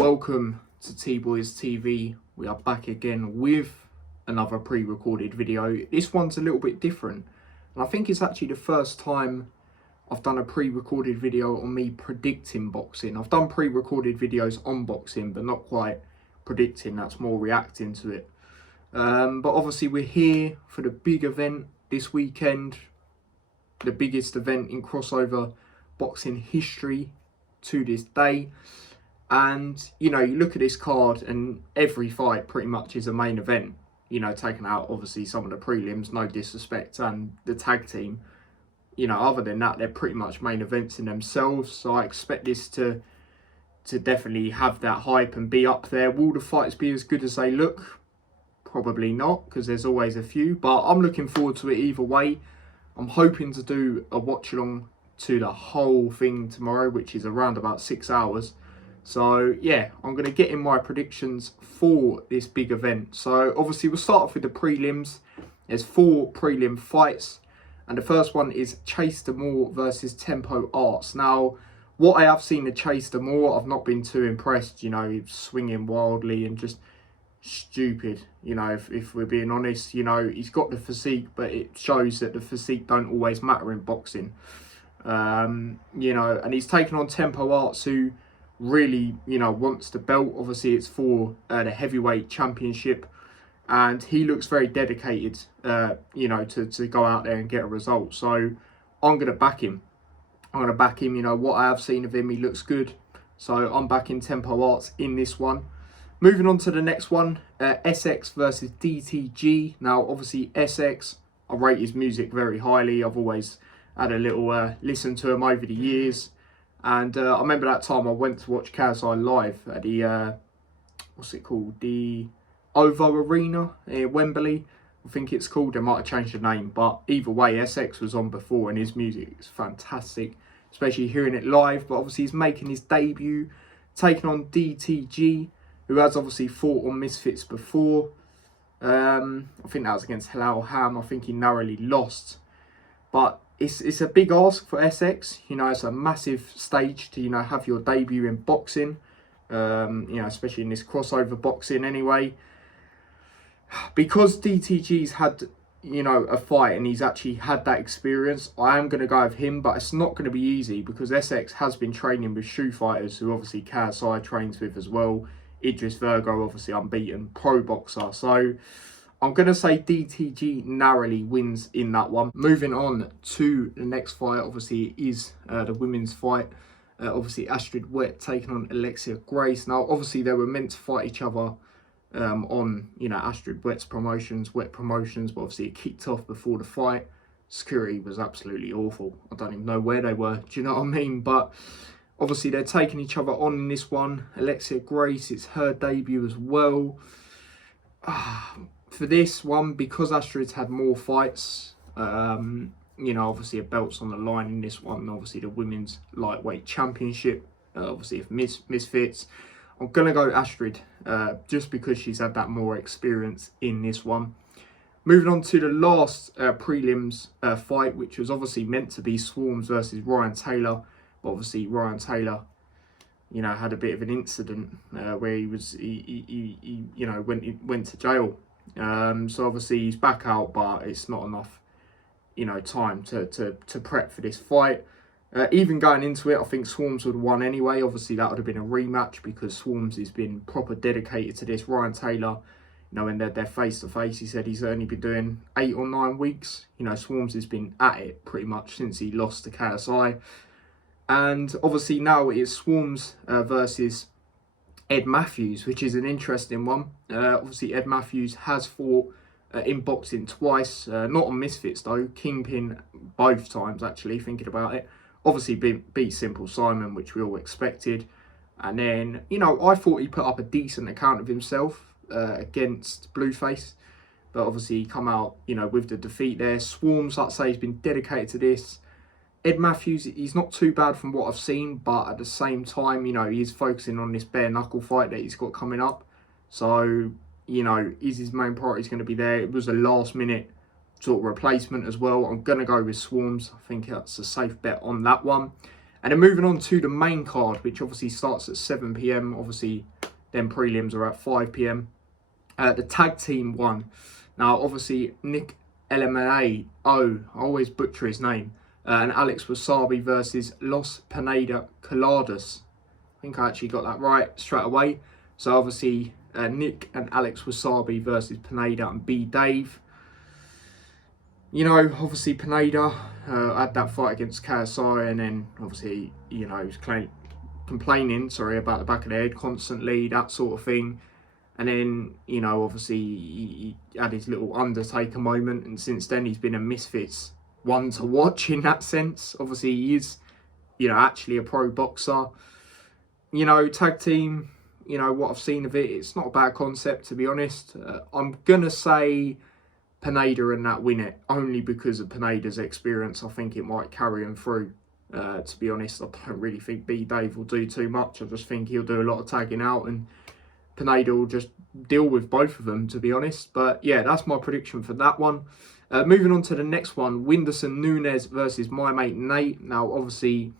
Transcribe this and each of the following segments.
Welcome to T-Boys TV. We are back again with another pre-recorded video. This one's a little bit different, and I think it's actually the first time I've done a pre-recorded video on me predicting boxing. I've done pre-recorded videos on boxing, but not quite predicting. That's more reacting to it. But obviously we're here for the big event this weekend, the biggest event in crossover boxing history to this day. And, you know, you look at this card and every fight pretty much is a main event, you know, taking out obviously some of the prelims, no disrespect, and the tag team. You know, other than that, they're pretty much main events in themselves. So I expect this to definitely have that hype and be up there. Will the fights be as good as they look? Probably not, because there's always a few. But I'm looking forward to it either way. I'm hoping to do a watch along to the whole thing tomorrow, which is around about 6 hours. So yeah, I'm going to get in my predictions for this big event. So obviously we'll start off with the prelims. There's 4 prelim fights. And the first one is Chase Demore versus Tempo Arts. Now, what I have seen of Chase Demore, I've not been too impressed. You know, he's swinging wildly and just stupid. You know, if we're being honest, you know, he's got the physique, but it shows that the physique don't always matter in boxing. You know, and he's taken on Tempo Arts, who really, you know, wants the belt. Obviously it's for the heavyweight championship, and he looks very dedicated, you know, to go out there and get a result. So I'm going to back him. You know, what I have seen of him, he looks good. So I'm backing Tempo Arts in this one. Moving on to the next one, SX versus DTG. Now, obviously SX, I rate his music very highly. I've always had a little listen to him over the years. And I remember that time I went to watch KSI live at the, what's it called? The OVO Arena in Wembley, I think it's called. They might have changed the name, but either way, SX was on before and his music is fantastic, especially hearing it live. But obviously he's making his debut, taking on DTG, who has obviously fought on Misfits before. I think that was against Halal Ham. I think he narrowly lost. But it's a big ask for SX. You know, it's a massive stage to, you know, have your debut in boxing. You know, especially in this crossover boxing anyway. Because DTG's had, you know, a fight and he's actually had that experience, I am going to go with him. But it's not going to be easy because SX has been training with shoe fighters, who obviously KSI trains with as well. Idris Virgo, obviously unbeaten pro boxer. So I'm going to say DTG narrowly wins in that one. Moving on to the next fight, obviously, is the women's fight. Obviously, Astrid Wet taking on Alexia Grace. Now, obviously, they were meant to fight each other on, you know, Astrid Wet's promotions, Wet Promotions, but obviously it kicked off before the fight. Security was absolutely awful. I don't even know where they were, do you know what I mean? But obviously, they're taking each other on in this one. Alexia Grace, it's her debut as well. For this one, because Astrid's had more fights, you know, obviously a belt's on the line in this one. Obviously the women's lightweight championship, obviously if Misfits. I'm going to go Astrid, just because she's had that more experience in this one. Moving on to the last prelims fight, which was obviously meant to be Swarms versus Ryan Taylor. But obviously Ryan Taylor, you know, had a bit of an incident where he you know, went to jail. So obviously he's back out, but it's not enough, you know, time to prep for this fight. Even going into it, I think Swarms would have won anyway. Obviously that would have been a rematch because Swarms has been proper dedicated to this. Ryan Taylor, you know, when they're face to face, he said he's only been doing 8 or 9 weeks. You know, Swarms has been at it pretty much since he lost to KSI. And obviously now it is Swarms versus Ed Matthews, which is an interesting one. Obviously, Ed Matthews has fought in boxing twice. Not on Misfits, though. Kingpin both times, actually, thinking about it. Obviously, beat Simple Simon, which we all expected. And then, you know, I thought he put up a decent account of himself against Blueface. But obviously, he come out, you know, with the defeat there. Swarms, like I say, he's been dedicated to this. Ed Matthews, he's not too bad from what I've seen, but at the same time, you know, he's focusing on this bare knuckle fight that he's got coming up. So, you know, is his main priority going to be there? It was a last minute sort of replacement as well. I'm going to go with Swarms. I think that's a safe bet on that one. And then moving on to the main card, which obviously starts at 7 p.m. Obviously, then prelims are at 5 p.m. The tag team one. Now, obviously, Nick LMA, I always butcher his name, and Alex Wasabi versus Los Pineda Coladas. I think I actually got that right straight away. So, obviously, Nick and Alex Wasabi versus Pineda and B Dave. You know, obviously Pineda had that fight against KSI, and then obviously, you know, he was complaining, about the back of the head constantly, that sort of thing. And then, you know, obviously he had his little Undertaker moment, and since then he's been a Misfits one to watch in that sense. Obviously he is, you know, actually a pro boxer. You know, tag team, you know, what I've seen of it, it's not a bad concept, to be honest. I'm going to say Pineda and that win it, only because of Pineda's experience. I think it might carry him through. To be honest, I don't really think B Dave will do too much. I just think he'll do a lot of tagging out, and Pineda will just deal with both of them, to be honest. But yeah, that's my prediction for that one. Moving on to the next one, Whindersson Nunes versus my mate Nate. Now, obviously,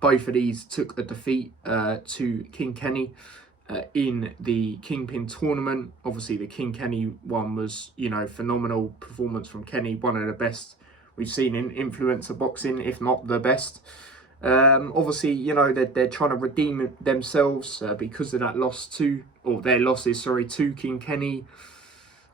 both of these took a defeat to King Kenny in the Kingpin tournament. Obviously, the King Kenny one was, you know, phenomenal performance from Kenny, one of the best we've seen in influencer boxing, if not the best. Obviously, you know, they're trying to redeem themselves because of that loss to, or their losses, sorry, to King Kenny.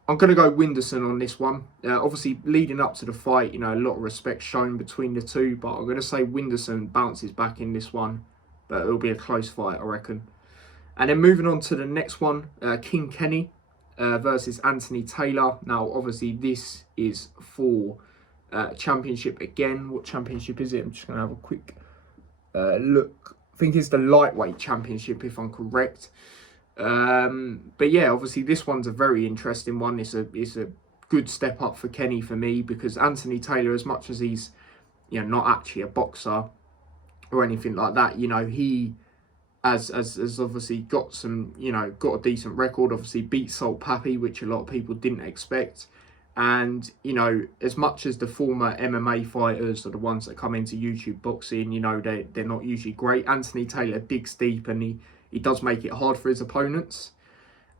I'm going to go Whindersson on this one. Obviously, leading up to the fight, you know, a lot of respect shown between the two, but I'm going to say Whindersson bounces back in this one, but it'll be a close fight, I reckon. And then moving on to the next one, King Kenny versus Anthony Taylor. Now, obviously, this is for championship again. What championship is it? I'm just going to have a quick look. I think it's the lightweight championship, if I'm correct. But yeah, obviously, this one's a very interesting one. It's a good step up for Kenny for me, because Anthony Taylor, as much as he's, you know, not actually a boxer or anything like that, you know, he has obviously got some, you know, got a decent record. Obviously beat Salt Pappy, which a lot of people didn't expect. And, you know, as much as the former MMA fighters are the ones that come into YouTube boxing, you know, they're not usually great. Anthony Taylor digs deep, and he does make it hard for his opponents.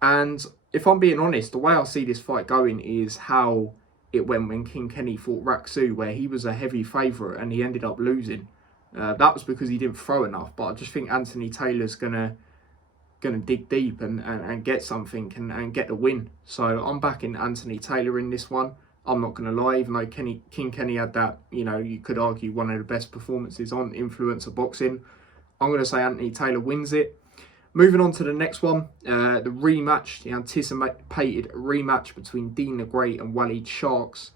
And if I'm being honest, the way I see this fight going is how it went when King Kenny fought Raksu, where he was a heavy favourite and he ended up losing. That was because he didn't throw enough. But I just think Anthony Taylor's gonna dig deep and get something and get the win. So I'm backing Anthony Taylor in this one. I'm not gonna lie, even though King Kenny had that, you know, you could argue one of the best performances on influencer boxing, I'm gonna say Anthony Taylor wins it. Moving on to the next one, the rematch, the anticipated rematch between Dean the Great and Waleed Sharks.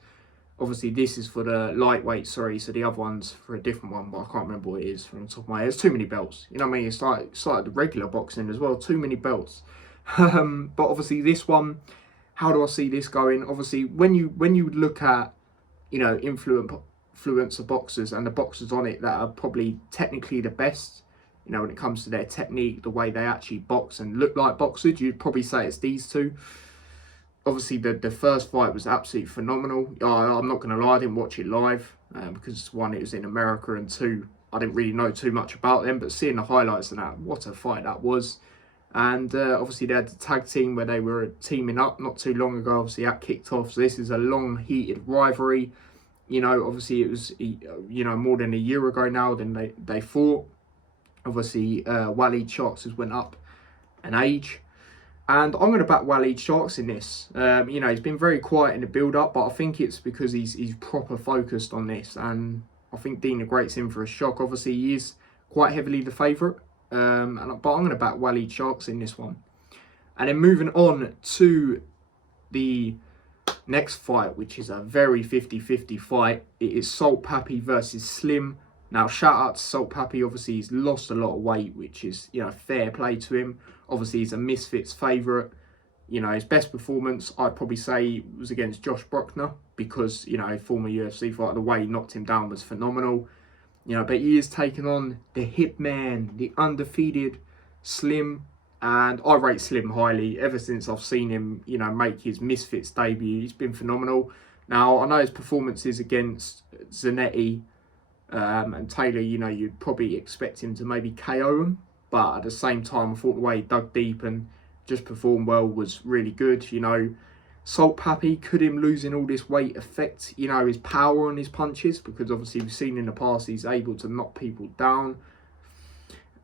Obviously, this is for the lightweight, sorry, so the other one's for a different one, but I can't remember what it is from the top of my head. There's too many belts, you know what I mean? It's like the regular boxing as well, too many belts. But obviously, this one, how do I see this going? Obviously, when you look at, you know, influencer boxers and the boxers on it that are probably technically the best, you know, when it comes to their technique, the way they actually box and look like boxers, you'd probably say it's these two. Obviously, the first fight was absolutely phenomenal. I'm not going to lie, I didn't watch it live because, one, it was in America, and two, I didn't really know too much about them. But seeing the highlights of that, what a fight that was. And obviously, they had the tag team where they were teaming up not too long ago. Obviously, that kicked off. So this is a long, heated rivalry. You know, obviously, it was, you know, more than a year ago now than they fought. Obviously, Waleed Sharks has went up an age. And I'm going to back Waleed Sharks in this. You know, he's been very quiet in the build-up, but I think it's because he's proper focused on this. And I think Dean the Great's in for a shock. Obviously, he is quite heavily the favourite. But I'm going to back Waleed Sharks in this one. And then moving on to the next fight, which is a very 50-50 fight. It is Salt Pappy versus Slim. Now, shout out to Salt Pappy. Obviously, he's lost a lot of weight, which is, you know, fair play to him. Obviously, he's a Misfits favourite. You know, his best performance, I'd probably say, was against Josh Bruckner, because, you know, former UFC fighter, the way he knocked him down was phenomenal. You know, but he is taking on the Hitman, the undefeated Slim. And I rate Slim highly. Ever since I've seen him, you know, make his Misfits debut, he's been phenomenal. Now, I know his performances against Zanetti And Taylor, you know, you'd probably expect him to maybe KO him, but at the same time, I thought the way he dug deep and just performed well was really good. You know, Salt Pappy, could him losing all this weight affect, you know, his power on his punches? Because obviously we've seen in the past he's able to knock people down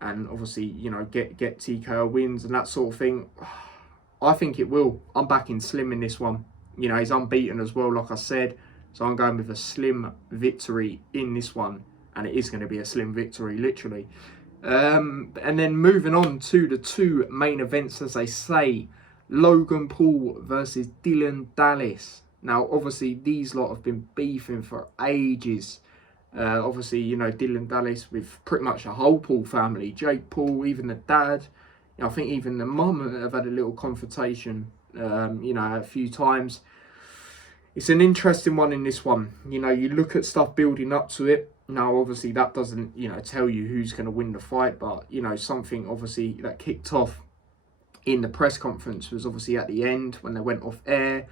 and obviously, you know, get TKO wins and that sort of thing. I think it will. I'm backing Slim in this one. You know, he's unbeaten as well, like I said. So I'm going with a Slim victory in this one. And it is going to be a Slim victory, literally. And then moving on to the two main events, as they say. Logan Paul versus Dylan Dallas. Now, obviously, these lot have been beefing for ages. Obviously, you know, Dylan Dallas with pretty much the whole Paul family. Jake Paul, even the dad. You know, I think even the mum have had a little confrontation, you know, a few times. It's an interesting one in this one. You know, you look at stuff building up to it. Now, obviously, that doesn't, you know, tell you who's going to win the fight. But, you know, something, obviously, that kicked off in the press conference was obviously at the end when they went off air.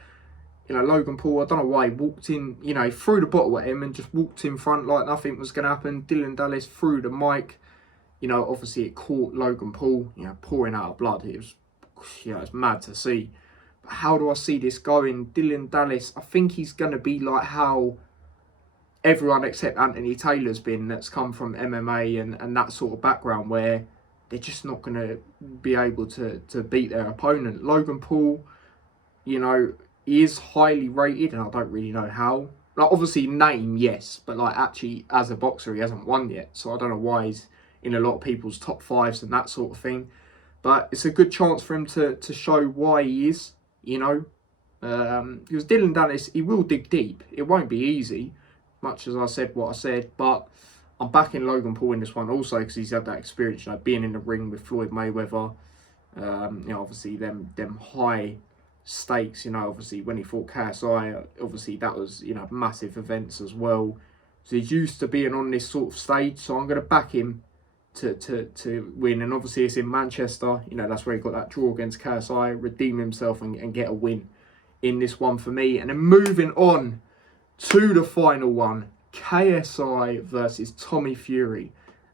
You know, Logan Paul, I don't know why he walked in, you know, he threw the bottle at him and just walked in front like nothing was going to happen. Dylan Dallas threw the mic. You know, obviously it caught Logan Paul, you know, pouring out of blood. It was, you know, it's mad to see. But how do I see this going? Dylan Dallas, I think he's going to be like how everyone except Anthony Taylor's been, that's come from MMA and that sort of background, where they're just not going to be able to beat their opponent. Logan Paul, you know, he is highly rated, and I don't really know how. Like, obviously, name, yes, but, like, actually, as a boxer, he hasn't won yet. So I don't know why he's in a lot of people's top fives and that sort of thing. But it's a good chance for him to show why he is, you know. Because Dylan Dallas, he will dig deep. It won't be easy, much as I said what I said. But I'm backing Logan Paul in this one also because he's had that experience, you know, being in the ring with Floyd Mayweather. You know, obviously, them high stakes, you know, obviously when he fought KSI, obviously that was, you know, massive events as well. So he's used to being on this sort of stage, so I'm going to back him to win. And obviously it's in Manchester, you know, that's where he got that draw against KSI, redeem himself and get a win in this one for me. And then moving on to the final one, KSI versus Tommy Fury.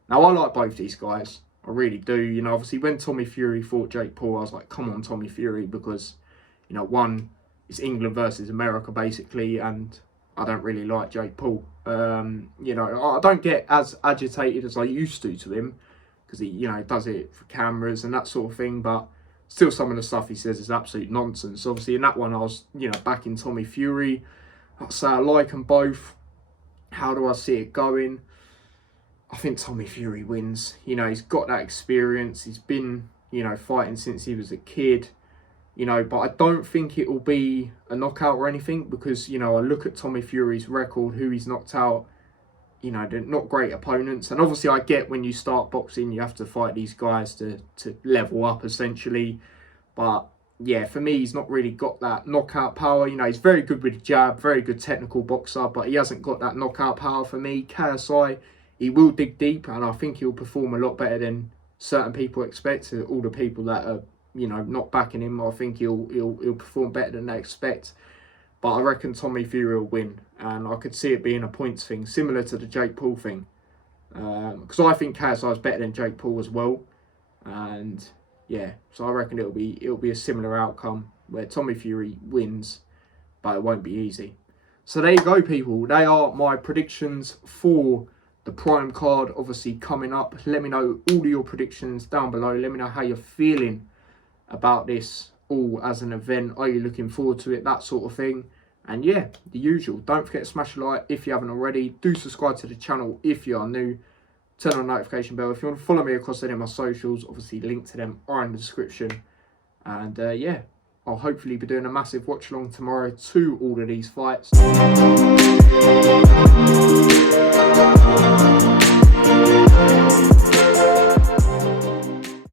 Now, I like both these guys, I really do. You know, obviously when Tommy Fury fought Jake Paul, I was like, come on, Tommy Fury, because, you know, one, it's England versus America, basically, and I don't really like Jake Paul. You know, I don't get as agitated as I used to him, because he, you know, does it for cameras and that sort of thing, but still some of the stuff he says is absolute nonsense. Obviously, in that one, I was, you know, backing Tommy Fury. I'd say I like them both. How do I see it going? I think Tommy Fury wins. You know, he's got that experience. He's been, you know, fighting since he was a kid. You know, but I don't think it will be a knockout or anything, because, you know, I look at Tommy Fury's record, who he's knocked out. You know, they're not great opponents. And obviously I get when you start boxing, you have to fight these guys to level up, essentially. But, yeah, for me, he's not really got that knockout power. You know, he's very good with the jab, very good technical boxer, but he hasn't got that knockout power for me. KSI, he will dig deep, and I think he'll perform a lot better than certain people expect. All the people that are, you know, not backing him, I think he'll perform better than they expect. But I reckon Tommy Fury will win, and I could see it being a points thing, similar to the Jake Paul thing. Because I think KSI is better than Jake Paul as well, and yeah, so I reckon it'll be a similar outcome where Tommy Fury wins, but it won't be easy. So there you go, people. They are my predictions for the Prime card, obviously coming up. Let me know all of your predictions down below. Let me know how you're feeling about this all as an event. Are you looking forward to it? That sort of thing. And yeah, the usual. Don't forget to smash a like if you haven't already. Do subscribe to the channel if you are new. Turn on the notification bell. If you want to follow me across any of my socials, obviously links to them are in the description. And yeah, I'll hopefully be doing a massive watch along tomorrow to all of these fights.